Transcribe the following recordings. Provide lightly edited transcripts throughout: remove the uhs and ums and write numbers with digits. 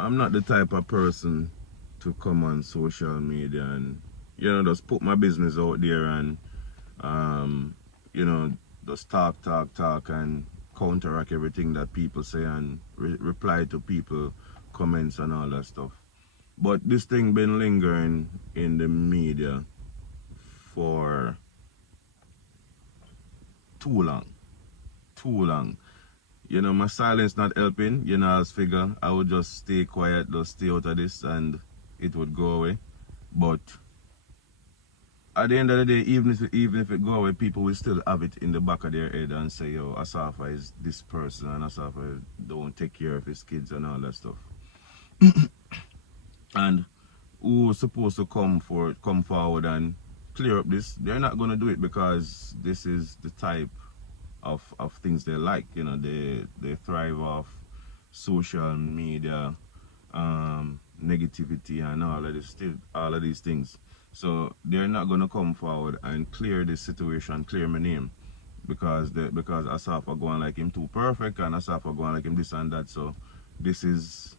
I'm not the type of person to come on social media and, just put my business out there and, um, you know, just talk, and counteract everything that people say and reply to people comments and all that stuff. But this thing been lingering in the media for too long, too long. My silence not helping. I was figure I would just stay quiet, just stay out of this, and it would go away. But at the end of the day, even if it go away, people will still have it in the back of their head and say, "Yo, Asafa is this person, and Asafa don't take care of his kids and all that stuff." And who's supposed to come forward and clear up this? They're not gonna do it because this is the type of things they like. They thrive off social media, negativity, and all of these things. So they're not gonna come forward and clear this situation, clear my name, because Asafa going like him too perfect, and Asafa going like him this and that. So this is,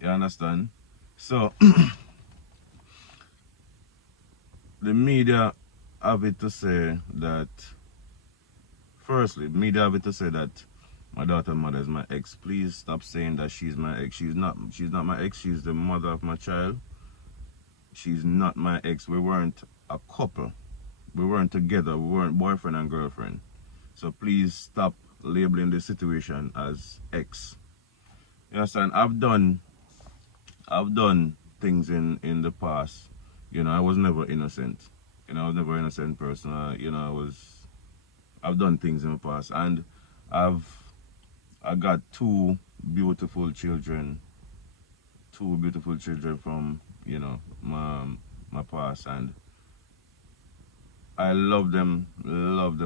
you understand? So the media have it to say that. Firstly, media have it to say that my daughter's mother is my ex. Please stop saying that she's my ex. She's not my ex. She's the mother of my child. She's not my ex. We weren't a couple. We weren't together. We weren't boyfriend and girlfriend. So please stop labeling the situation as ex. You understand? I've done things in the past. I was never innocent. I was never an innocent person. I've done things in the past, and I got two beautiful children from my past, and I love them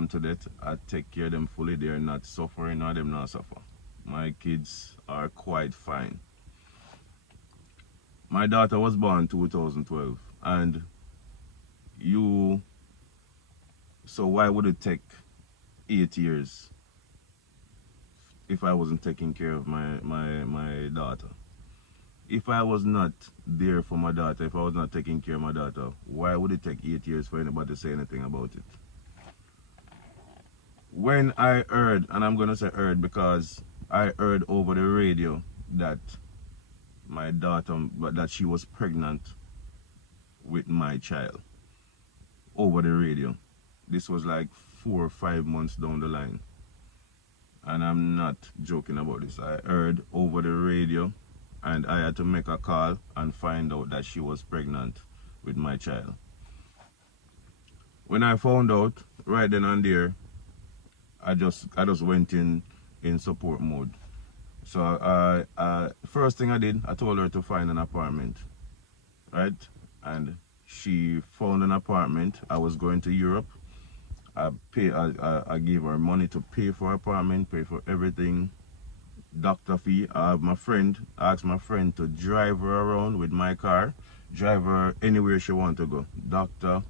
to death. I take care of them fully. They're not suffering, or them not suffer. My kids are quite fine. My daughter was born 2012, and so why would it take 8 years if I wasn't taking care of my daughter? If I was not there for my daughter, if I was not taking care of my daughter, why would it take 8 years for anybody to say anything about it? When I heard, and I'm gonna say heard because I heard over the radio that my daughter, that she was pregnant with my child, over the radio. This was like 4 or 5 months down the line. And I'm not joking about this. I heard over the radio, and I had to make a call and find out that she was pregnant with my child. When I found out, right then and there, I just went in support mode. So first thing I did, I told her to find an apartment, right? And she found an apartment. I was going to Europe. I gave her money to pay for apartment, pay for everything, doctor fee. I asked my friend to drive her around with my car, drive her anywhere she want to go, doctor,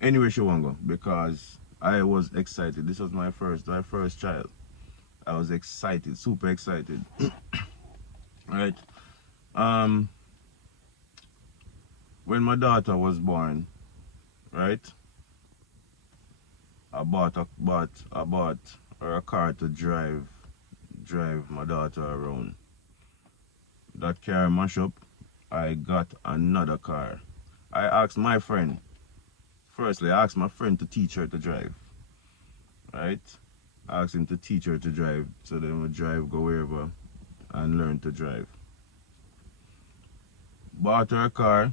anywhere she want to go, because I was excited. This was my first child. I was excited, super excited. Right. When my daughter was born, right, I bought her a car to drive my daughter around. That car mash up. I got another car. I asked my friend. Firstly, I asked my friend to teach her to drive. Right? I asked him to teach her to drive, so then we drive, go wherever, and learn to drive. Bought her a car,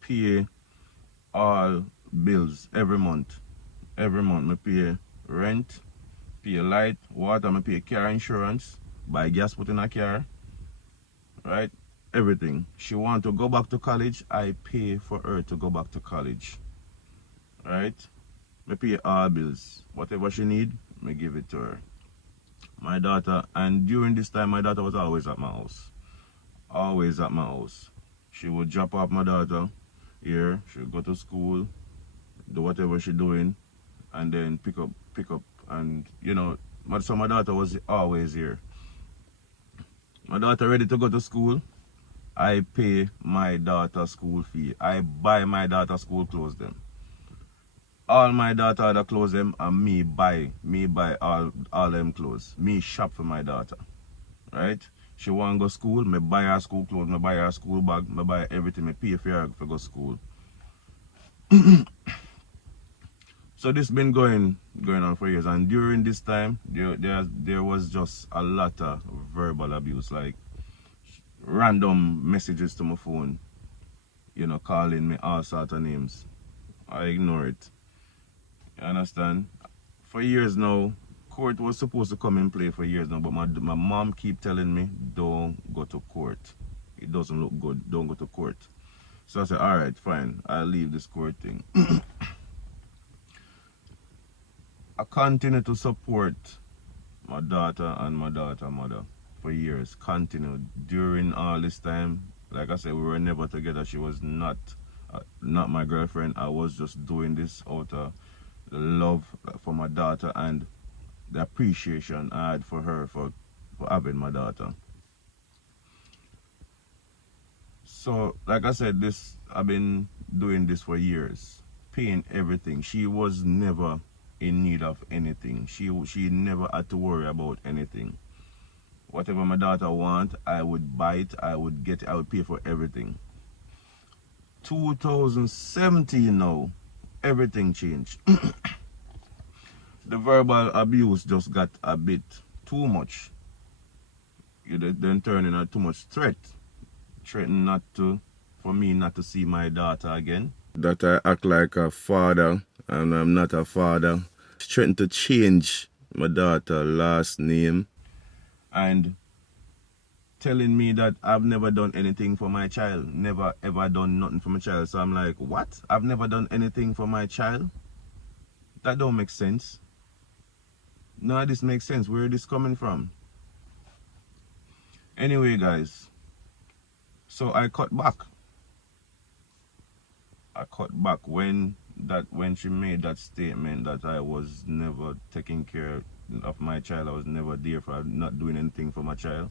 pay all bills every month. Every month, I pay rent, pay light, water, I pay car insurance, buy gas put in a car, right? Everything. She want to go back to college, I pay for her to go back to college, right? I pay all bills. Whatever she need, I give it to her. My daughter, and during this time, my daughter was always at my house. Always at my house. She would drop off my daughter here, she would go to school, do whatever she doing, and then pick up, and so my daughter was always here. My daughter ready to go to school. I pay my daughter school fee. I buy my daughter school clothes them. All my daughter other clothes them and me buy all them clothes. Me shop for my daughter. Right? She want go school, me buy her school clothes, me buy her school bag, me buy everything, me pay for her for go school. So this been going on for years, and during this time there was just a lot of verbal abuse, like random messages to my phone, you know, calling me all sorts of names. I ignore it. You understand? For years now, court was supposed to come in play for years now, but my mom keep telling me, don't go to court. It doesn't look good. Don't go to court. So I said, all right, fine. I'll leave this court thing. I continue to support my daughter and my daughter mother for years. Continued during all this time. Like I said, we were never together. She was not my girlfriend. I was just doing this out of the love for my daughter and the appreciation I had for her for having my daughter. So, like I said, I've been doing this for years, paying everything. She was never in need of anything. She never had to worry about anything. Whatever my daughter want, I would buy it, I would get it, I would pay for everything. 2017 now, everything changed. The verbal abuse just got a bit too much. You then turning out too much threat. Threatening for me not to see my daughter again. That I act like a father and I'm not a father. Threatening to change my daughter's last name and telling me that I've never done anything for my child. Never ever done nothing for my child. So I'm like, what? I've never done anything for my child? That don't make sense. None of this makes sense. Where is this coming from? Anyway, guys, so I cut back. I cut back when she made that statement that I was never taking care of my child. I was never there for not doing anything for my child.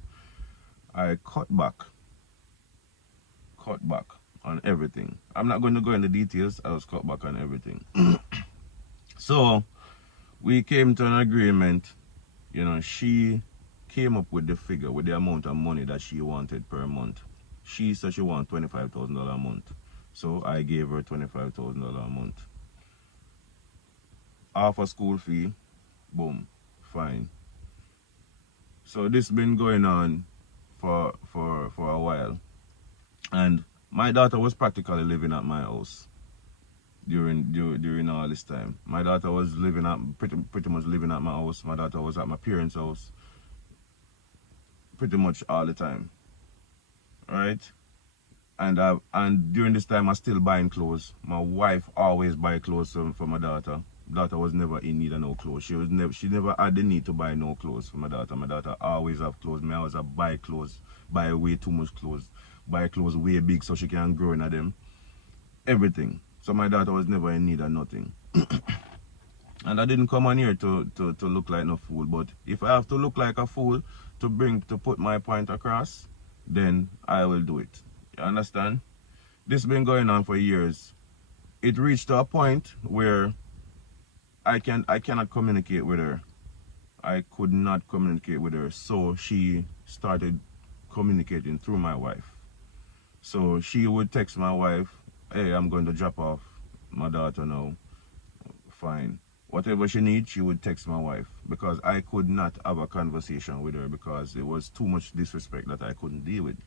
I cut back on everything. I'm not going to go into details. I was cut back on everything. So we came to an agreement. You know, she came up with the figure, with the amount of money that she wanted per month. She said she wanted $25,000 a month. So I gave her $25,000 a month. Half a school fee, boom, fine. So this been going on for a while. And my daughter was practically living at my house during all this time. My daughter was living at pretty much living at my house. My daughter was at my parents' house pretty much all the time. Right? And during this time I still buying clothes. My wife always buy clothes for my daughter. Daughter was never in need of no clothes. She never had the need to buy no clothes for my daughter. My daughter always have clothes. Me always have buy clothes, buy way too much clothes, buy clothes way big so she can grow in them. Everything. So my daughter was never in need of nothing. And I didn't come on here to look like no fool. But if I have to look like a fool to put my point across, then I will do it. You understand? This has been going on for years. It reached to a point where I cannot communicate with her. I could not communicate with her. So she started communicating through my wife. So she would text my wife, hey, I'm going to drop off my daughter now. Fine. Whatever she needs, she would text my wife, because I could not have a conversation with her because it was too much disrespect that I couldn't deal with.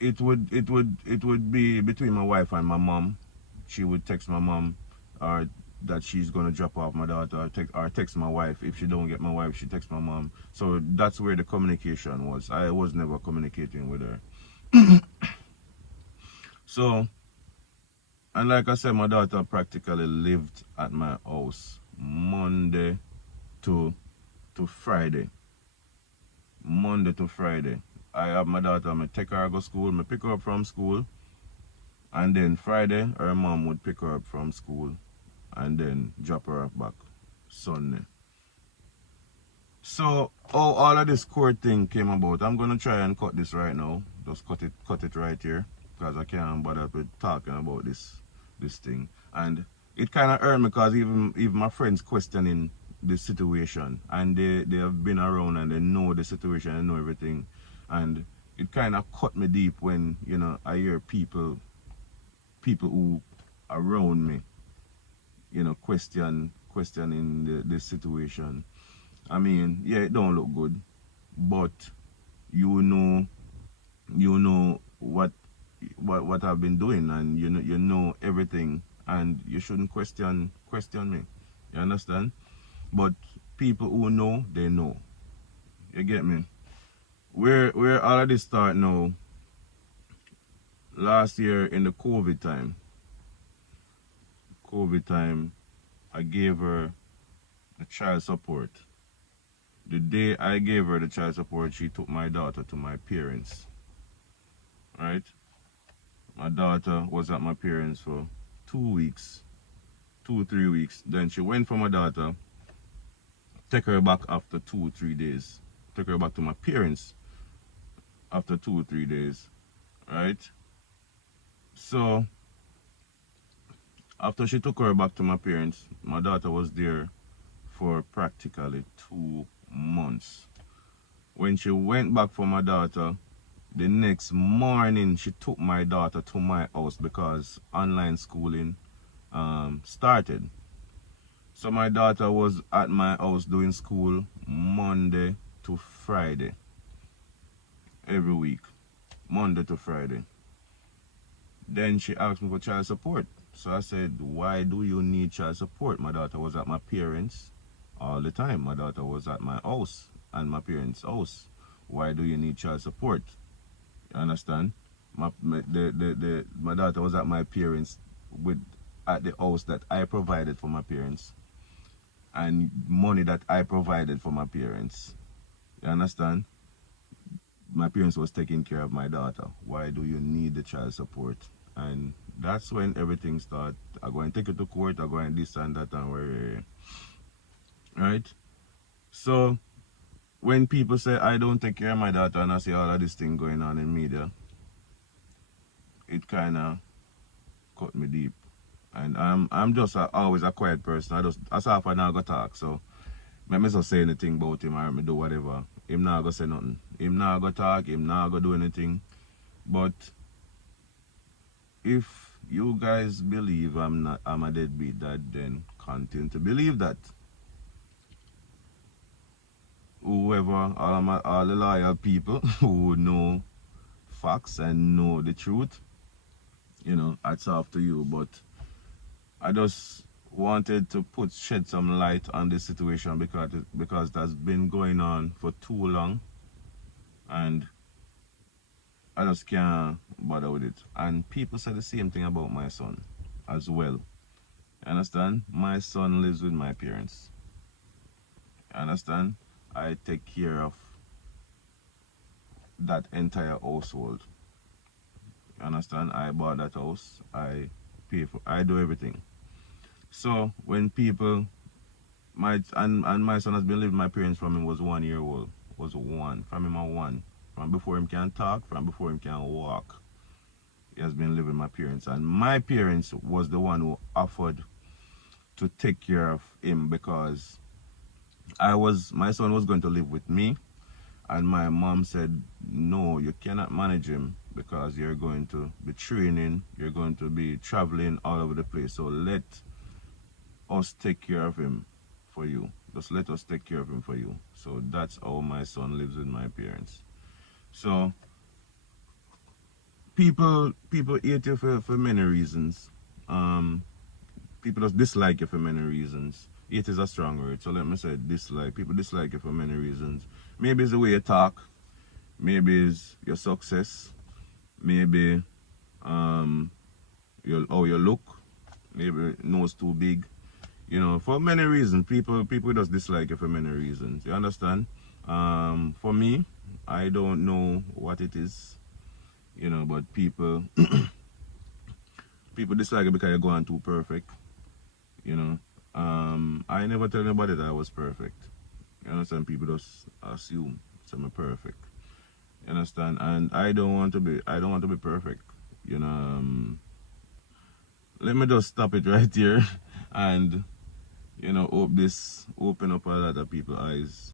It would be between my wife and my mom. She would text my mom or that she's gonna drop off my daughter, or text my wife. If she don't get my wife, she texts my mom. So that's where the communication was. I was never communicating with her. So, and like I said, my daughter practically lived at my house Monday to Friday. Monday to Friday. I have my daughter, I take her to school, I pick her up from school, and then Friday her mom would pick her up from school and then drop her off back Sunday. So how all of this court thing came about, I'm gonna try and cut this right now. Just cut it right here, because I can't bother with talking about this thing. And it kind of hurt me, because even my friends questioning the situation, and they have been around and they know the situation and know everything, and it kind of cut me deep when I hear people who around me questioning the situation. I mean, yeah, it don't look good, but you know, what I've been doing, and you know everything, and you shouldn't question me. You understand? But people who know, they know. You get me? Where all of this start now? Last year in the COVID time, I gave her the child support. The day I gave her the child support, she took my daughter to my parents. Right? My daughter was at my parents for 2 weeks, 2 3 weeks. Then she went for my daughter, take her back after 2 3 days. Take her back to my parents after 2 3 days. Right? So after she took her back to my parents, my daughter was there for practically 2 months. When she went back for my daughter, the next morning she took my daughter to my house, because online schooling started. So my daughter was at my house doing school Monday to Friday, every week, Monday to Friday. Then she asked me for child support. So I said, why do you need child support? My daughter was at my parents all the time. My daughter was at my house and my parents' house. Why do you need child support? You understand? My daughter was at my parents at the house that I provided for my parents, and money that I provided for my parents. You understand? My parents was taking care of my daughter. Why do you need the child support? And that's when everything started. I go and take it to court. I go and this and that and where, right? So when people say I don't take care of my daughter, and I see all of this thing going on in media, it kind of cut me deep. And I'm just always a quiet person. Asafa now go talk. So me just say anything about him, or me do whatever. Him not go say nothing. Him not go talk. Him not go do anything. But if you guys believe I'm a deadbeat dad, then continue to believe that. Whoever, all the loyal people who know facts and know the truth, it's up to you. But I just wanted to shed some light on this situation, because that's been going on for too long, and I just can't bother with it. And people say the same thing about my son as well. You understand? My son lives with my parents. You understand? I take care of that entire household. You understand? I bought that house. I pay for. I do everything. So when people, my son has been living with my parents from him was 1 year old. Was one. From him at one. From before him can talk. From before him can walk. He has been living with my parents, and my parents was the one who offered to take care of him, because my son was going to live with me, and my mom said, no, you cannot manage him, because you're going to be training, you're going to be traveling all over the place, so let us take care of him for you. Just let us take care of him for you. So that's how my son lives with my parents. So people hate you for many reasons. People just dislike you for many reasons. Hate is a strong word, so let me say dislike. People dislike you for many reasons. Maybe it's the way you talk. Maybe it's your success. Maybe how you look. Maybe nose too big. For many reasons. People just dislike you for many reasons. You understand? For me, I don't know what it is. But people dislike it because you're going too perfect. I never tell anybody that I was perfect. You understand? People just assume I'm perfect. You understand? And I don't want to be perfect. You know, let me just stop it right here and hope this open up a lot of people's eyes